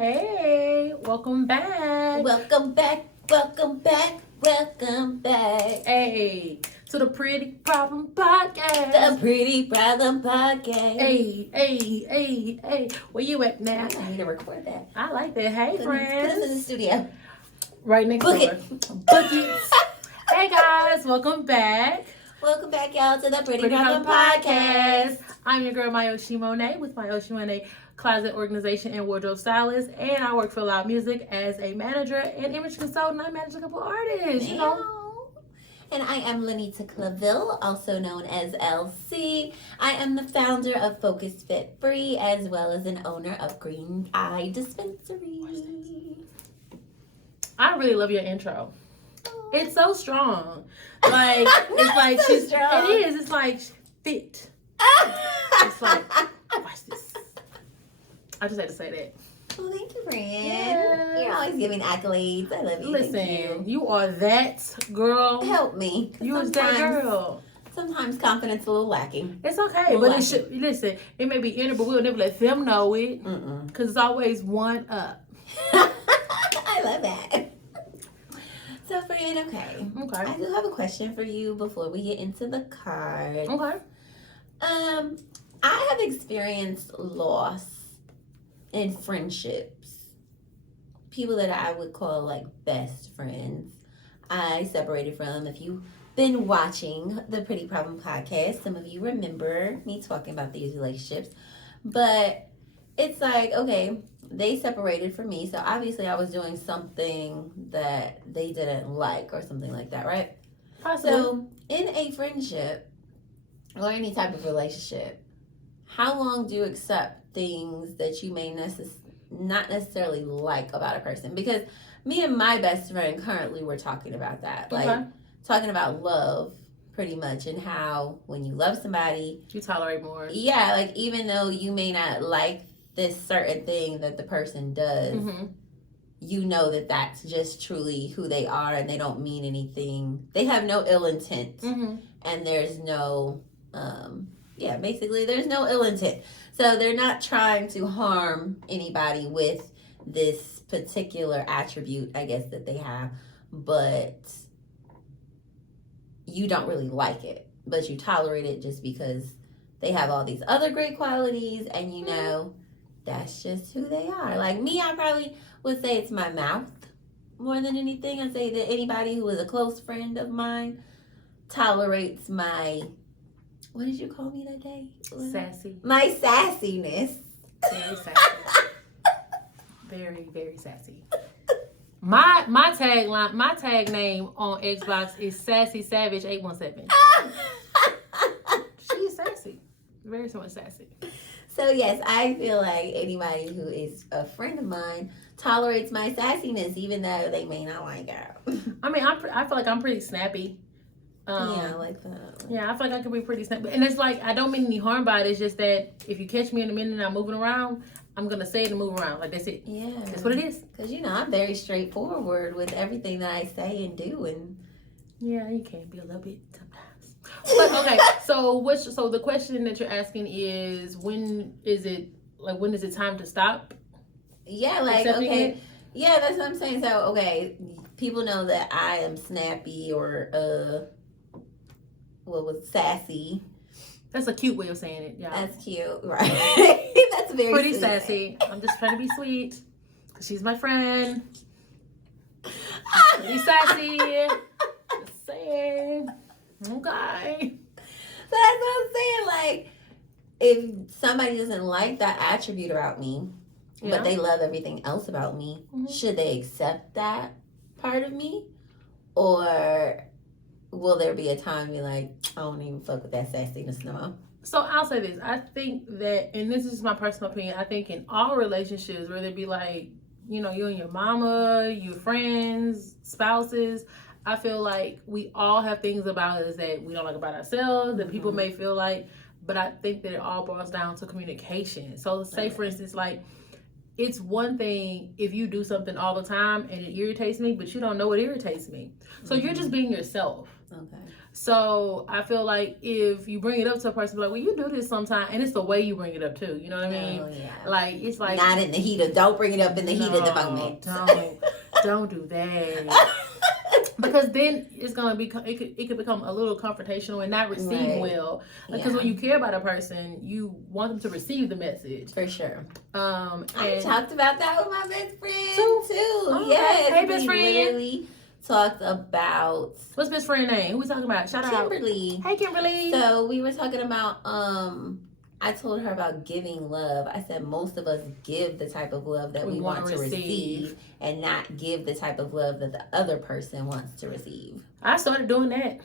Hey, welcome back. Welcome back, welcome back, welcome back. Hey, to the Pretty Problem Podcast. The Pretty Problem Podcast. Hey. Where you at now? I need to record that. I like that. Hey, friends. Put us in the studio. Right next Book door. it. Book it. Hey, guys. Welcome back. Welcome back, y'all, to the Pretty Problem Podcast. I'm your girl, Mayoshi Monet, with Mayoshi Monet Closet Organization and Wardrobe Stylist. And I work for Loud Music as a manager and image consultant. I manage a couple artists, you know. And I am Lenita Claville, also known as LC. I am the founder of Focus Fit Free, as well as an owner of Green Eye Dispensary. I really love your intro. It's so strong. Like, it's like so she's strong. It is. It's like fit. It's like, watch this. I just had to say that. Well, thank you, friend. Yeah. You're always giving accolades. I love you. Listen, Thank you are that girl. Help me. 'Cause You was that girl. Sometimes confidence a little lacking. It's okay, but it should. Listen, it may be inner, but we'll never let them know it because it's always one up. I love that. So, friend, okay. I do have a question for you before we get into the card. Okay. I have experienced loss in friendships. People that I would call like best friends. I separated from. If you've been watching the Pretty Problem Podcast, some of you remember me talking about these relationships. But it's like, okay, they separated from me. So obviously I was doing something that they didn't like or something like that, right? Possibly. So in a friendship or any type of relationship, how long do you accept things that you may not necessarily like about a person? Because me and my best friend currently we're talking about that. Like talking about love pretty much, and how when you love somebody, you tolerate more. Yeah, like even though you may not like this certain thing that the person does, you know that that's just truly who they are and they don't mean anything. They have no ill intent. And there's no basically there's no ill intent. So they're not trying to harm anybody with this particular attribute, I guess, that they have, but you don't really like it, but you tolerate it just because they have all these other great qualities, and you know that's just who they are. Like me, I probably would say it's my mouth more than anything. I'd say that anybody who is a close friend of mine tolerates my, what did you call me that day? Sassy. My sassiness. Very sassy. Very, very sassy. My tag name on Xbox is Sassy Savage 817. She's sassy. Very so much sassy. So yes, I feel like anybody who is a friend of mine tolerates my sassiness, even though they may not like it. I mean, I feel like I'm pretty snappy. Yeah, I like that. Yeah, I feel like I can be pretty snappy. And it's like, I don't mean any harm by it. It's just that if you catch me in a minute and I'm moving around, I'm going to say it and move around. Like, that's it. Yeah. That's what it is. Because, I'm very straightforward with everything that I say and do. And yeah, you can be a little bit sometimes. But, okay, so the question that you're asking is, when is it time to stop? Yeah, like, accepting okay. it? Yeah, that's what I'm saying. So, okay, people know that I am snappy or, sassy. That's a cute way of saying it, yeah. That's cute, right? That's very pretty sweet. sassy. I'm just trying to be sweet because she's my friend. Pretty sassy. Just saying. Okay. So that's what I'm saying. Like, if somebody doesn't like that attribute about me, but they love everything else about me, should they accept that part of me? Or will there be a time you're like, I don't even fuck with that sassiness no more? So I'll say this. I think that, and this is my personal opinion, I think in all relationships, whether it be like, you and your mama, your friends, spouses, I feel like we all have things about us that we don't like about ourselves, that people may feel like, but I think that it all boils down to communication. So say, for instance, like, it's one thing if you do something all the time and it irritates me, but you don't know what irritates me. So you're just being yourself. Okay. So I feel like if you bring it up to a person, like, well, you do this sometime, and it's the way you bring it up too. You know what I mean? Oh, yeah. Like, it's like not in the heat of. Don't bring it up in the heat of the moment. Don't do that. Because then it's gonna be it could become a little confrontational and not received well. Because when you care about a person, you want them to receive the message. For sure. I talked about that with my best friend too. Oh, yes. Hey, best friend. Literally talked about. What's best friend name? Who we talking about? Shout out Kimberly. Hey, Kimberly. So we were talking about. I told her about giving love. I said most of us give the type of love that we want to receive and not give the type of love that the other person wants to receive. I started doing that.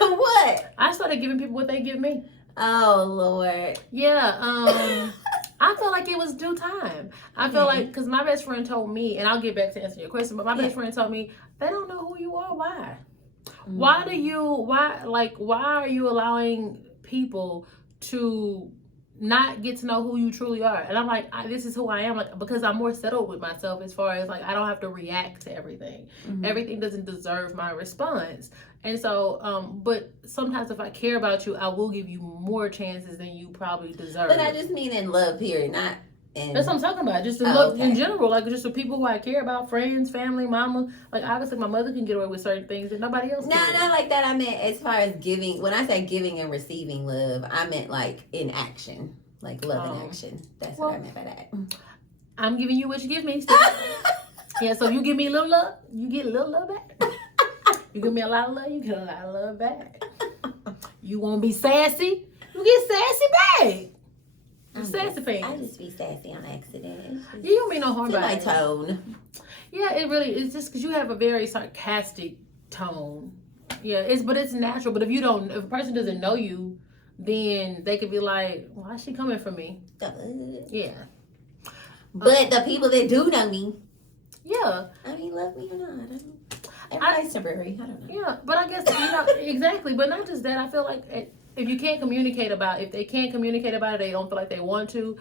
What? I started giving people what they give me. Oh, Lord. Yeah. I felt like it was due time. I feel like, because my best friend told me, and I'll get back to answer your question, but my best friend told me, they don't know who you are. Why? Why are you allowing people to not get to know who you truly are? And I'm like, this is who I am, like, because I'm more settled with myself as far as like I don't have to react to everything. Everything doesn't deserve my response. And so but sometimes if I care about you, I will give you more chances than you probably deserve. But I just mean in love, period, not in... That's what I'm talking about. Just in love in general, like just the people who I care about, friends, family, mama. Like obviously my mother can get away with certain things that nobody else can. No, not like that. I meant as far as giving. When I say giving and receiving love, I meant like in action, like love in action. That's what I meant by that. I'm giving you what you give me. Yeah, so you give me a little love, you get a little love back. You give me a lot of love, you get a lot of love back. You want to be sassy, you get sassy back. Sassy fans. I just be sassy on accident. You don't mean no harm by my it. tone. Yeah, it really is just because you have a very sarcastic tone. Yeah, but it's natural. But if a person doesn't know you, then they could be like, why is she coming for me? Yeah. But the people that do know me, yeah. I mean, love me or not. Everybody's temporary. I don't know. Yeah, but I guess, exactly. But not just that. I feel like if they can't communicate about it, they don't feel like they want to,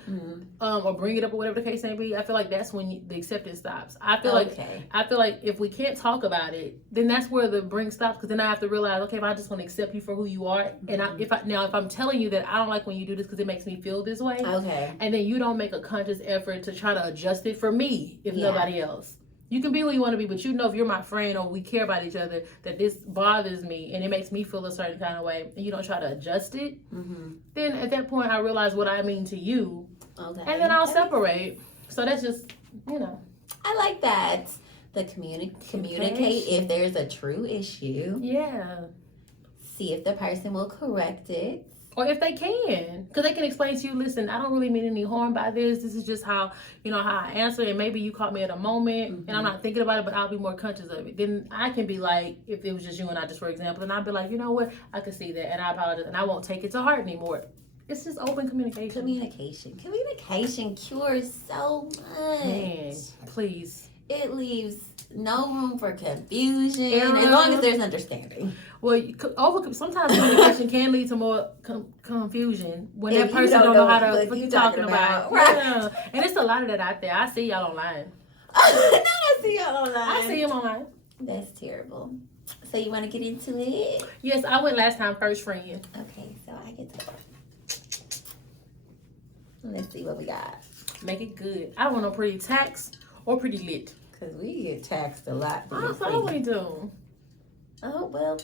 or bring it up or whatever the case may be. I feel like that's when the acceptance stops. I feel like if we can't talk about it, then that's where the bring stops. Because then I have to realize, okay, if I just want to accept you for who you are, and if I'm telling you that I don't like when you do this because it makes me feel this way, and then you don't make a conscious effort to try to adjust it for me, if nobody else. You can be who you want to be, but you know if you're my friend or we care about each other, that this bothers me and it makes me feel a certain kind of way, and you don't try to adjust it, then at that point I realize what I mean to you, and then I'll separate. So that's just, I like that. The communicate if there's a true issue. Yeah. See if the person will correct it. Or if they can, because they can explain to you, listen, I don't really mean any harm by this. This is just how I answer, and maybe you caught me at a moment, and I'm not thinking about it, but I'll be more conscious of it. Then I can be like, if it was just you and I, just for example, and I'd be like, you know what, I can see that, and I apologize, and I won't take it to heart anymore. It's just open communication. Communication cures so much. Man, please. It leaves no room for confusion as long as there's understanding. Well, sometimes communication can lead to more confusion when that person don't know how to what you're talking about. Right. Yeah. And it's a lot of that out there. I see y'all online. I see y'all online. I see them online. That's terrible. So you want to get into it? Yes, I went last time, first friend. Okay, so I get to... Let's see what we got. Make it good. I don't want no pretty tax or pretty lit. Because we get taxed a lot. I thought we do. Oh, well.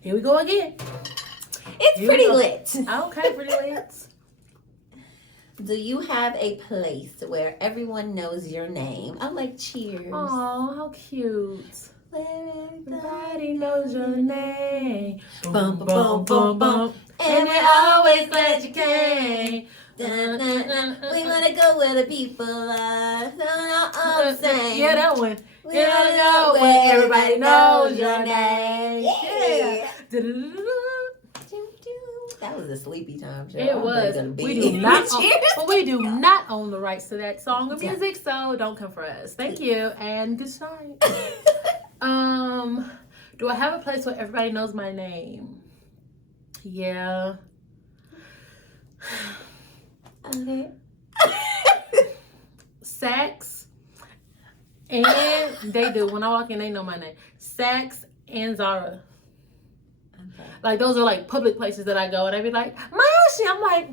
Here we go again. It's pretty lit. Okay, pretty lit. Do you have a place where everyone knows your name? I'm like, cheers. Oh, how cute. Where everybody knows your name. Bum, bum, bum, bum. And we're always glad you came. Dun, dun, dun. We want to go where the people are. All the same. Yeah, that one. We want to go where everybody knows your name. Yeah. That was a sleepy time show. It was. We do not own the rights to that song of music, so don't come for us. Thank you and good night. Do I have a place where everybody knows my name? Yeah. Okay. Saks, and they do. When I walk in, they know my name. Saks and Zara. Like, those are like public places that I go, and I be like, Mayashi. I'm like,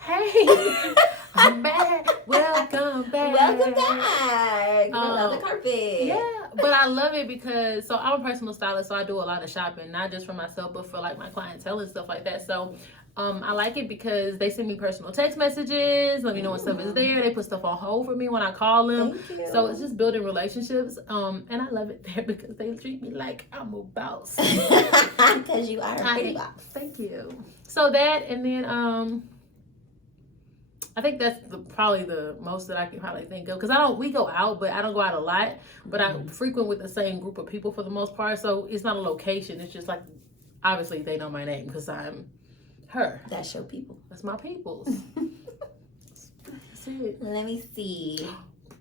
hey, I'm back. Welcome back. Welcome back. Love the carpet. Yeah, but I love it because, so I'm a personal stylist, so I do a lot of shopping, not just for myself, but for like my clientele and stuff like that. So I like it because they send me personal text messages, let me know when stuff is there. They put stuff on hold for me when I call them. Thank you. So it's just building relationships. And I love it there because they treat me like I'm a boss. Because you are a pretty boss. Thank you. So that, and then I think that's probably the most that I can probably think of, because we go out, but I don't go out a lot, but I frequent with the same group of people for the most part. So it's not a location. It's just like, obviously they know my name because I'm her. That's your people. That's my people's. That's it. Let me see.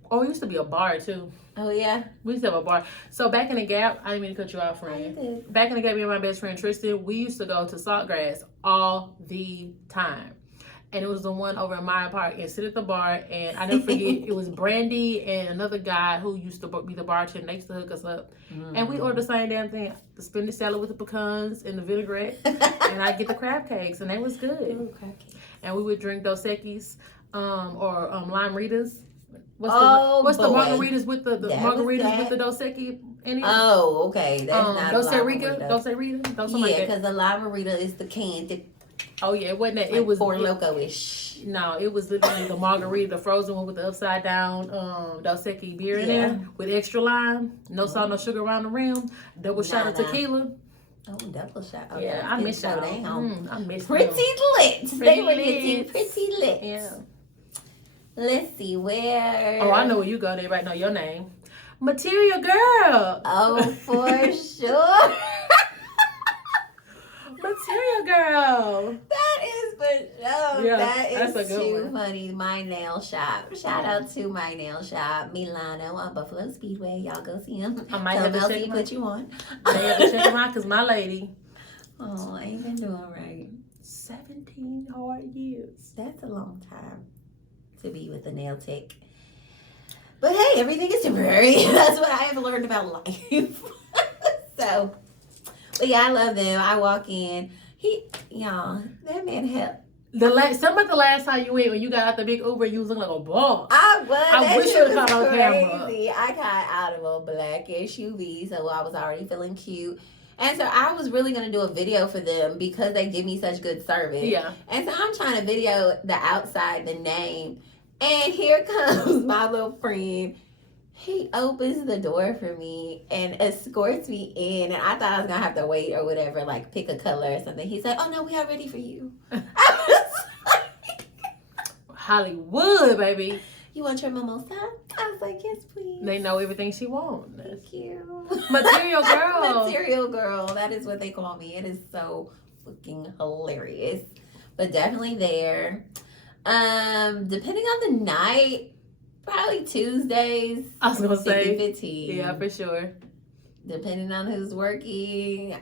Oh, it used to be a bar too. Oh, yeah? We used to have a bar. So back in the Gap, I didn't mean to cut you off, friend. Back in the Gap, me and my best friend Tristan, we used to go to Saltgrass all the time. And it was the one over in Maya Park, and sit at the bar, and I never forget, it was Brandy and another guy who used to be the bartender. They used to hook us up. And we ordered the same damn thing, the spinach salad with the pecans and the vinaigrette, and I get the crab cakes, and they was good. Ooh, crab cakes. And we would drink Dos Equis, or lime Ritas. What's the margaritas with the margaritas with the Dos Equis in it? Oh, okay. That's not Dos a Rita. Yeah, because the lime margarita is the can. Oh yeah, it wasn't that. Like it was Four Loko-ish. No, it was literally the margarita, the frozen one with the upside down Dos Equis beer in there with extra lime, no salt, no sugar around the rim, double shot of tequila. Oh, double shot. Oh, yeah, I miss y'all. I miss Pretty them. lit. They were getting pretty lit. Yeah. Let's see where. Oh, I know where you go. They right know your name. Material Girl. Oh, for sure. Material Girl. That is for sure. Yeah, that that's is a good too one. funny. My nail shop. Shout out to my nail shop, Milano on Buffalo Speedway. Y'all go see him. I might have to check him out. Put you on. I have to check him out because my lady. Oh, I ain't been doing right. 17 hard years. That's a long time to be with a nail tech. But hey, everything is temporary. That's what I have learned about life. So, but yeah, I love them. I walk in. Y'all, that man helped. Some of the last time you went when you got out the big Uber, you was looking like a boss. I was. I wish you had caught on camera. I got out of a black SUV, so I was already feeling cute. And so I was really going to do a video for them because they give me such good service. Yeah. And so I'm trying to video the outside, the name. And here comes my little friend. He opens the door for me and escorts me in. And I thought I was going to have to wait or whatever, like pick a color or something. He said, oh, no, we are ready for you. I was like, Hollywood, baby. you want your mimosa? I was like, yes, please. They know everything she wants. Thank you. Material Girl. Material Girl. That is what they call me. It is so fucking hilarious. But definitely there. Depending on the night, probably Tuesdays. I was gonna say 50-15. Yeah, for sure. Depending on who's working.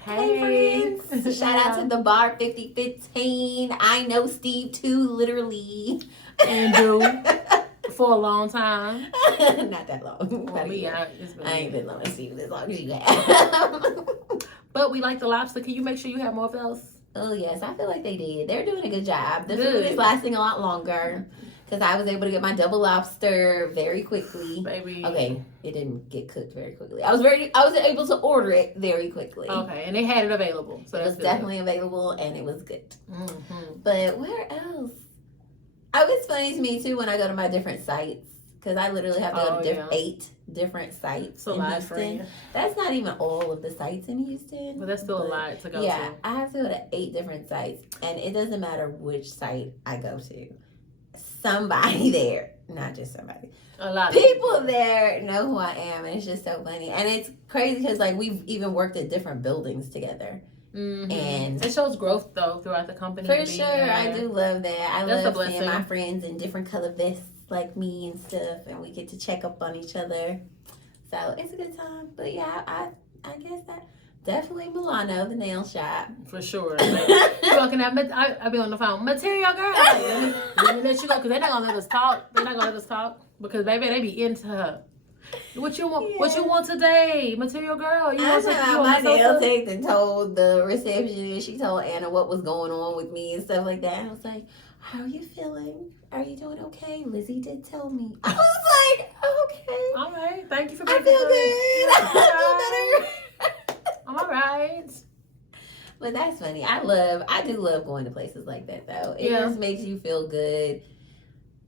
Hey, friends. Shout out to the bar 5015. I know Steve too, literally. And do for a long time. Not that long. For me, I ain't been knowing Steve as long as you have. But we like the lobster. Can you make sure you have more of those? Oh, yes. I feel like they did. They're doing a good job. The Good. food is lasting a lot longer because I was able to get my double lobster very quickly. Baby. Okay. It didn't get cooked very quickly. I was able to order it very quickly. Okay. And they had it available. So it that's was good. definitely available and it was good. Mm-hmm. But where else? Oh, it's funny to me, too, when I go to my different sites because I literally have to go to 8 different sites in Houston. friend. That's not even all of the sites in Houston. But that's still a lot to go Yeah, to. I have to go to 8 different sites, and it doesn't matter which site I go to. Somebody there, not just somebody. A lot of people there know who I am, and it's just so funny. And it's crazy because like we've even worked at different buildings together. Mm-hmm. And it shows growth though throughout the company. For sure, I do love that. I That's love seeing my friends in different color vests like me and stuff, and we get to check up on each other. So it's a good time. But yeah, I guess that definitely Milano, the nail shop. For sure. Talking that, I be on the phone. Material Girl. Let me let you go because they're not gonna let us talk. They're not gonna let us talk because baby, they be into her. What you want? Yeah. What you want today, material girl? You I want was some? You my want nail sofa? tech and told the receptionist, she told Anna what was going on with me and stuff like that. And I was like, how are you feeling? Are you doing okay? Lizzie did tell me. I was like, okay. All right. Thank you for I making feel sure. good. I feel better. All right. But that's funny. I do love going to places like that though. It Yeah. just makes you feel good.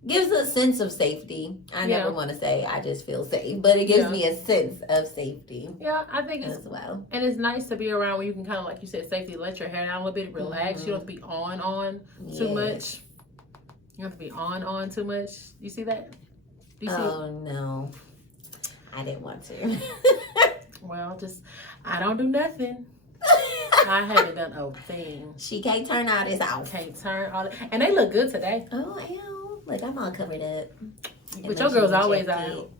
Gives a sense of safety. I never want to say I just feel safe, but it gives me a sense of safety. Yeah, I think it's as well. And it's nice to be around where you can kind of, like you said, safely let your hair down a little bit, relax. You don't have to be on too much. You don't have to be on too much. You see that? Do you see no. I didn't want to. Well, I don't do nothing. I haven't done a thing. She can't turn all this off. Can't turn all and they look good today. Oh, ew. Look, I'm all covered up. But your girl's always out.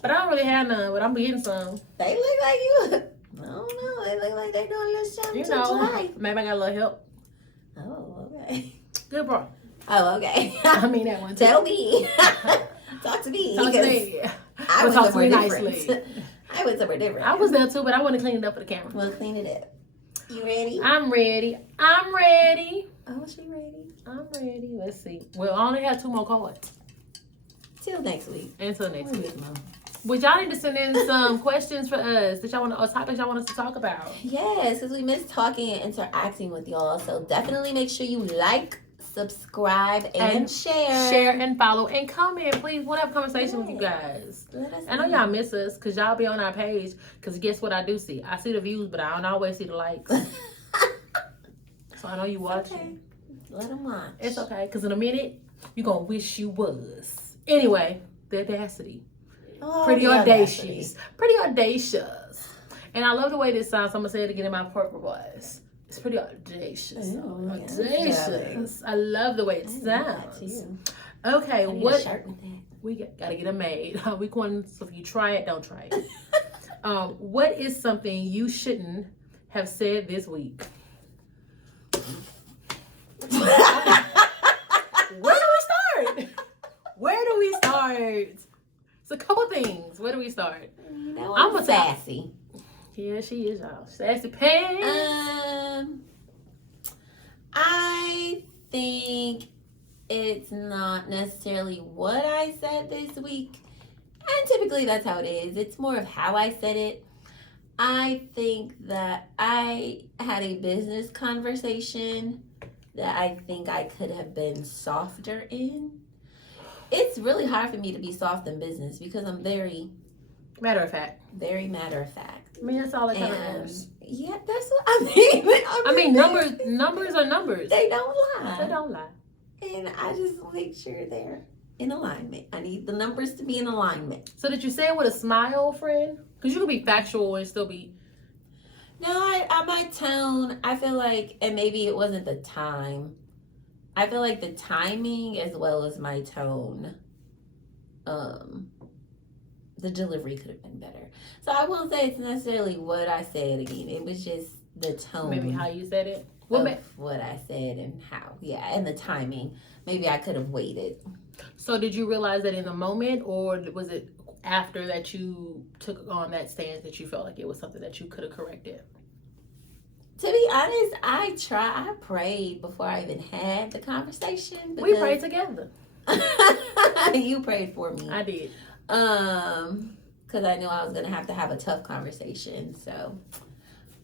But I don't really have none, but I'm getting some. They look like you. I don't know. They look like they're doing a little something to maybe I got a little help. Oh, okay. Good, bro. Oh, okay. I mean that one too. Tell me. Talk to me. Talk to me. I was talk to me different. nicely. I went somewhere different. I was there too, but I want to clean it up for the camera. We'll clean it up. You ready? I'm ready. I'm ready. Oh, she ready? I'm ready. Let's see. Well, I only have 2 more cards. Till next week. Until next week. Would y'all need to send in some questions for us that y'all want, or topics y'all want us to talk about? Yes, because we miss talking and interacting with y'all. So definitely make sure you like, subscribe, and share. Share and follow and comment. Please, we'll have a conversation with you guys. I know y'all miss us because y'all be on our page. Because guess what I do see? I see the views, but I don't always see the likes. So I know you watching. Okay. Let them watch. It's okay, because in a minute, you're going to wish you was. Anyway, the audacity. Oh, Pretty the audacious. Pretty audacious. And I love the way this sounds. So I'm going to say it again in my corporate voice. It's pretty audacious. Ooh, Audacious. I love the way it sounds. Okay, I need what? a shirt with that. We gotta get them made. We going, so if you try it, don't try it. What is something you shouldn't have said this week? Where do we start? Where do we start? It's a couple things. Where do we start? No, I'm I'm sassy. Yeah, she is, y'all. Sassy pants. I think it's not necessarily what I said this week. And typically that's how it is. It's more of how I said it. I think that I had a business conversation that I think I could have been softer in. It's really hard for me to be soft in business because I'm very matter of fact. Very matter of fact. I mean, that's all that kind of matters. Yeah, that's what I mean. I mean, numbers are numbers. They don't lie. They don't lie. And I just make sure they're in alignment. I need the numbers to be in alignment. So did you say it with a smile, friend? Because you could be factual and still be. No, my tone, I feel like, and maybe it wasn't the time. I feel like the timing as well as my tone, the delivery could have been better. So I won't say it's necessarily what I said again. It was just the tone. Maybe how you said it. What I said and how. Yeah, and the timing. Maybe I could have waited. So did you realize that in the moment, or was it after that you took on that stance that you felt like it was something that you could have corrected? To be honest, I prayed before I even had the conversation. We prayed together. You prayed for me. I did. Because I knew I was going to have a tough conversation. So,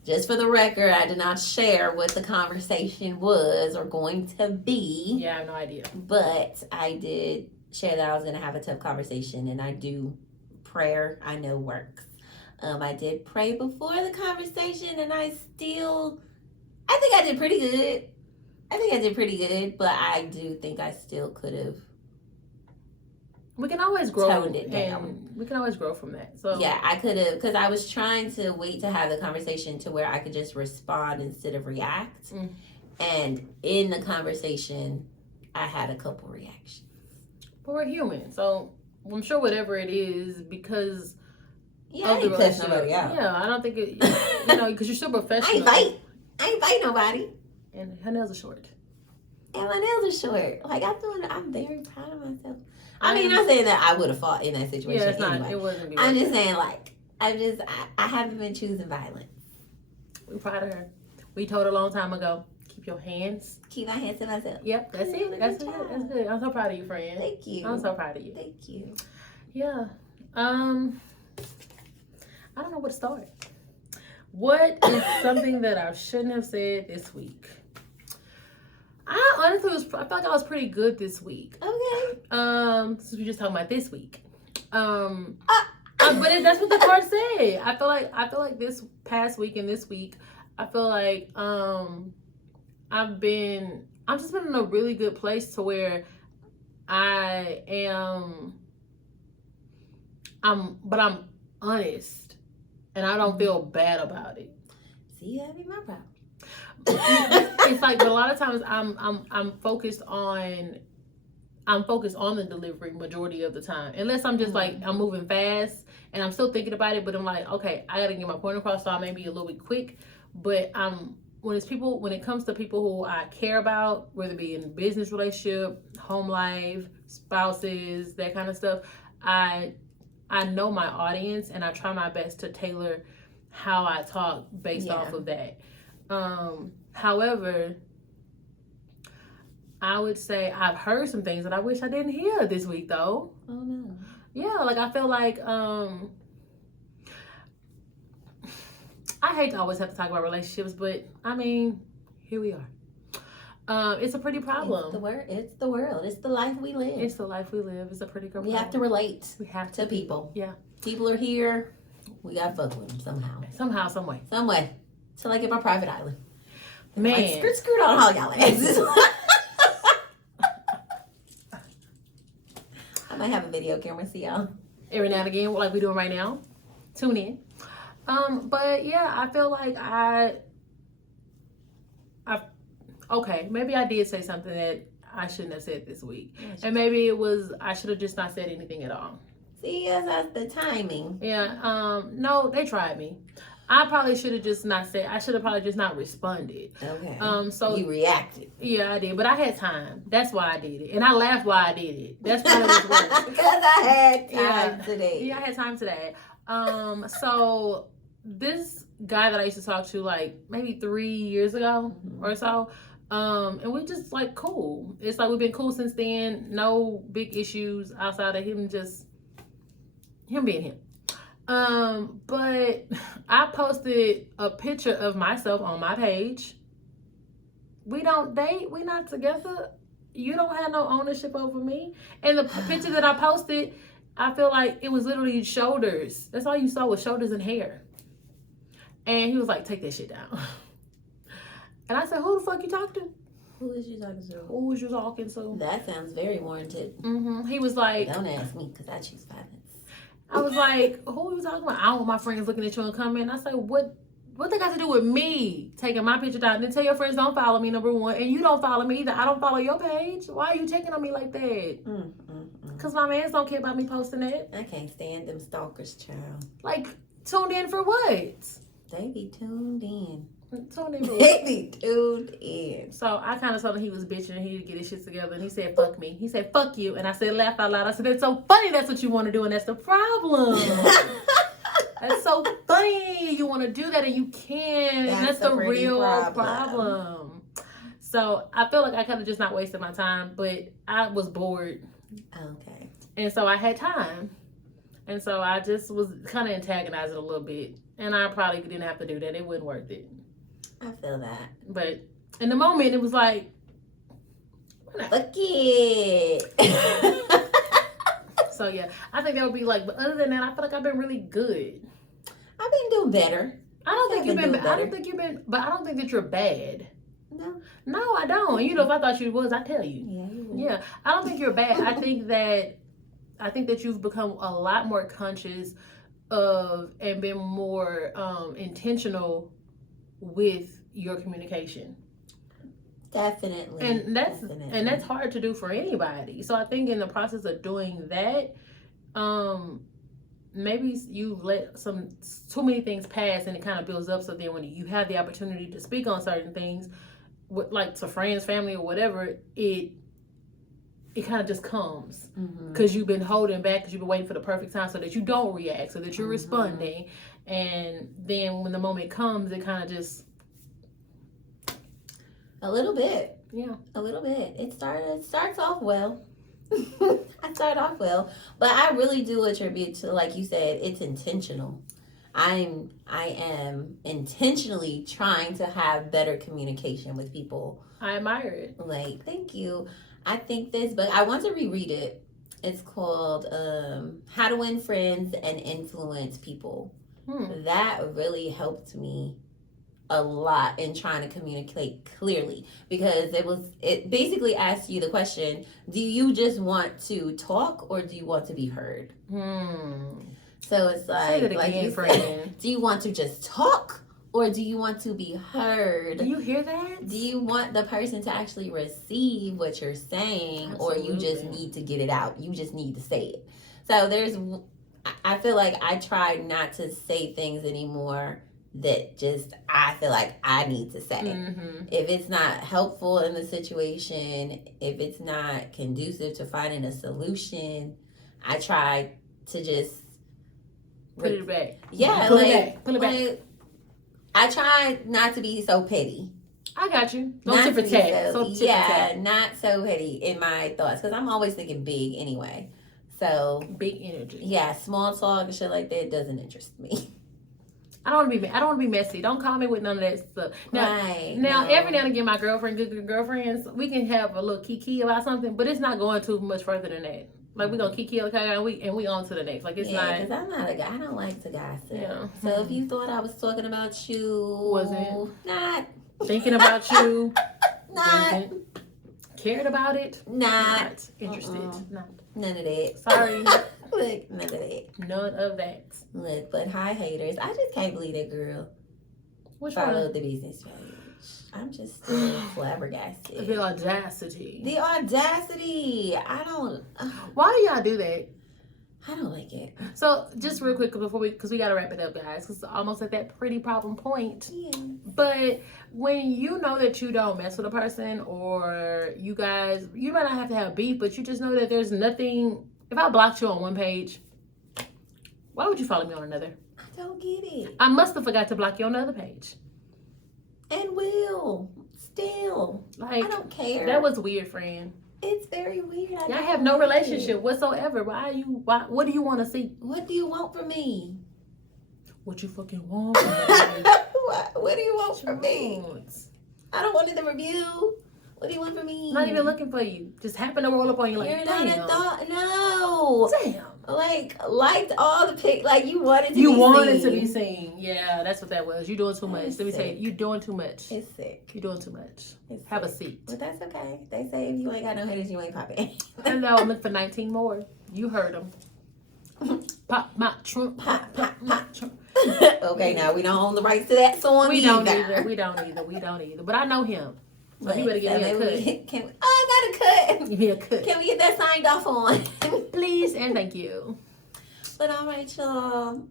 just for the record, I did not share what the conversation was or going to be. Yeah, I have no idea. But I did share that I was going to have a tough conversation, and prayer I know works. I did pray before the conversation, and I think I did pretty good. But I do think I still could have. We can always grow. Toned it down. And we can always grow from that. So yeah, I could have, because I was trying to wait to have the conversation to where I could just respond instead of react. And in the conversation, I had a couple reactions. But we're human, so I'm sure whatever it is, because yeah, I didn't cuss nobody out. Yeah, I don't think it. Because you're still professional. I ain't fight nobody. And her nails are short. And my nails are short. Like, I'm very proud of myself. I mean, not saying that I would have fought in that situation. Yeah, it's anyway. not. It wasn't. I'm just saying, like, I haven't been choosing violence. We're proud of her. We told her a long time ago, keep my hands to myself. Yep, that's it. That's good. That's good. I'm so proud of you, friend. Thank you. I'm so proud of you. Thank you. Yeah. I don't know where to start. What is something that I shouldn't have said this week? I honestly I felt like I was pretty good this week. Okay. Since we're just talking about this week. But that's what the card said. I feel like this past week and this week, I feel like I've just been in a really good place to where I'm honest and I don't feel bad about it. See, that'd be my problem. It's like, but a lot of times I'm focused on the delivery majority of the time, unless I'm just like I'm moving fast and I'm still thinking about it, but I'm like, okay, I gotta get my point across, so I may be a little bit quick. But when it comes to people who I care about, whether it be in business relationship, home life, spouses, that kind of stuff, I know my audience and I try my best to tailor how I talk based off of that. However, I would say I've heard some things that I wish I didn't hear this week, though. Oh no. Yeah, like I feel like I hate to always have to talk about relationships, but I mean, here we are. It's a pretty problem. It's the world. It's the life we live. It's the life we live. It's a pretty good problem. We have to relate. We have to people. Yeah. People are here. We gotta fuck with them somehow. Somehow, some way. Some way. So like in my private island. Man. Like, skirt on all y'all asses. I might have a video camera, see y'all. Every now and again, like we're doing right now. Tune in. But yeah, I feel like okay, maybe I did say something that I shouldn't have said this week. And maybe I should have just not said anything at all. See, yes, that's the timing. Yeah, no, they tried me. I probably should have just not said, I should have probably just not responded. Okay. So you reacted. Yeah, I did, but I had time. That's why I did it. And I laughed while I did it. That's why it was worse. Because I had time today. Yeah, I had time today. So this guy that I used to talk to like maybe 3 years ago or so, and we just like cool. It's like we've been cool since then. No big issues outside of him being him. But I posted a picture of myself on my page. We don't date. We not together. You don't have no ownership over me. And the picture that I posted, I feel like it was literally shoulders. That's all you saw was shoulders and hair. And he was like, take that shit down. And I said, who the fuck you talking to? Who is you talking to? Who was you talking to? That sounds very warranted. He was like, don't ask me because I choose violence. I was like, who are you talking about? I don't want my friends looking at you and coming. I said, what they got to do with me taking my picture down? Then tell your friends don't follow me, number one. And you don't follow me either. I don't follow your page. Why are you taking on me like that? Because my mans don't care about me posting it. I can't stand them stalkers, child. Like, tuned in for what? They be tuned in. Tuned in for what? They be tuned in. So I kind of told him he was bitching and he need to get his shit together. And he said, fuck me. He said, fuck you. And I said, laugh out loud. I said, that's so funny. That's what you want to do. And that's the problem. That's so funny. You want to do that and you can't. And that's the real problem. So I feel like I could have just not wasted my time. But I was bored. Okay. And so I had time. And so I just was kind of antagonizing a little bit. And I probably didn't have to do that. It wasn't worth it. I feel that. But in the moment, it was like, fuck it. So yeah, I think that would be like, but other than that, I feel like I've been really good. I've been doing better. I don't think you've been bad. I don't think you've been, but I don't think that you're bad. No, I don't. You know, if I thought you was, I'd tell you. Yeah, you would. Yeah, I don't think you're bad. I think that you've become a lot more conscious of and been more intentional with your communication. Definitely. And that's hard to do for anybody. So I think in the process of doing that, maybe you let too many things pass and it kind of builds up. So then when you have the opportunity to speak on certain things, like to friends, family, or whatever, it kind of just comes Mm-hmm. because you've been holding back, because you've been waiting for the perfect time so that you don't react, so that you're Mm-hmm. responding, and then when the moment comes, it kind of just A little bit. yeah. A little bit. It starts off well. I start off well, but I really do attribute to, like you said, it's intentional. I am intentionally trying to have better communication with people. I admire it. Like, thank you. I think this book, I want to reread it. It's called How to Win Friends and Influence People. That really helped me a lot in trying to communicate clearly, because it basically asks you the question, do you just want to talk or do you want to be heard? So it's Say that like again, you friend. said, do you want to just talk or do you want to be heard? Do you hear that? Do you want the person to actually receive what you're saying? Absolutely. Or you just need to get it out? You just need to say it. So I feel like I try not to say things anymore that just I feel like I need to say. Mm-hmm. If it's not helpful in the situation, if it's not conducive to finding a solution, I try to just Put it back. Yeah, Pull it back. I try not to be so petty. I got you. No Not tit for to be tat. so- So tit for yeah, tat. not so petty in my thoughts, because I'm always thinking big anyway. So Big energy. yeah, small talk and shit like that doesn't interest me. I don't want to be messy. Don't call me with none of that stuff. Now, every now and again, my good girlfriends, we can have a little kiki about something, but it's not going too much further than that. Like, we're gonna kiki and we on to the next. Like, it's not. Because I'm not a guy. I don't like to gossip. Yeah. So if you thought I was talking about you, Wasn't. Not Thinking about you. not Wasn't. Cared about it. not Interested. Not. none of that. Sorry. Look, none of that. None of that. Look, but hi haters. I just can't believe that girl Which followed one? the business page. I'm just still flabbergasted. The audacity. The audacity. I don't Why do y'all do that? I don't like it. So, just real quick because we got to wrap it up, guys, because it's almost at that pretty problem point. Yeah. But when you know that you don't mess with a person, or you might not have to have beef, but you just know that there's nothing. If I blocked you on one page, why would you follow me on another? I don't get it. I must have forgot to block you on the other page. And will. Still. Like, I don't care. that was weird, friend. It's very weird. Y'all have no relationship whatsoever. What do you want to see? What do you want from me? What you fucking want from me? What do you want from me? I don't want the review. What do you want from me? Not even looking for you. Just happen to roll up on you like, You're damn. not a thought. No. Damn. Liked all the pic. Like, you wanted to be wanted seen. to be seen. Yeah, that's what that was. You're doing too much. It's Let me tell you, sick. you're doing too much. It's sick. You're doing too much. It's Have a sick. seat. But that's okay. They say if you ain't got no haters, you ain't popping. I know. I'm looking for 19 more. You heard them. Pop my trunk. Pop, pop, my pop. trunk. Okay, now we don't own the rights to that song We either. don't either. We don't either. But I know him. So he better give me a cut. Not a cut. Give me a cut. Can we get that signed off on? Please and thank you. But all right, y'all.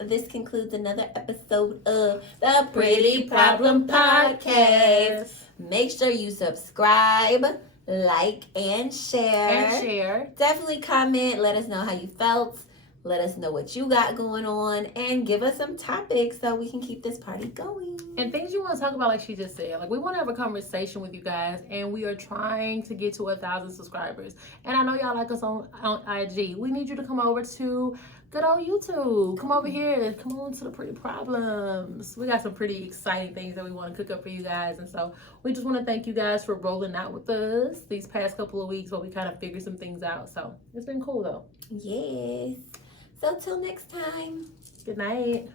This concludes another episode of the Pretty Problem Podcast. Make sure you subscribe, like, and share. Definitely comment. Let us know how you felt. Let us know what you got going on. And give us some topics so we can keep this party going. And things you want to talk about, like she just said. Like, we want to have a conversation with you guys. And we are trying to get to 1,000 subscribers. And I know y'all like us on IG. We need you to come over to good old YouTube. Come over here. Come on to the Pretty Problems. We got some pretty exciting things that we want to cook up for you guys. And so we just want to thank you guys for rolling out with us these past couple of weeks while we kind of figure some things out. So it's been cool, though. Yes. So till next time. Good night.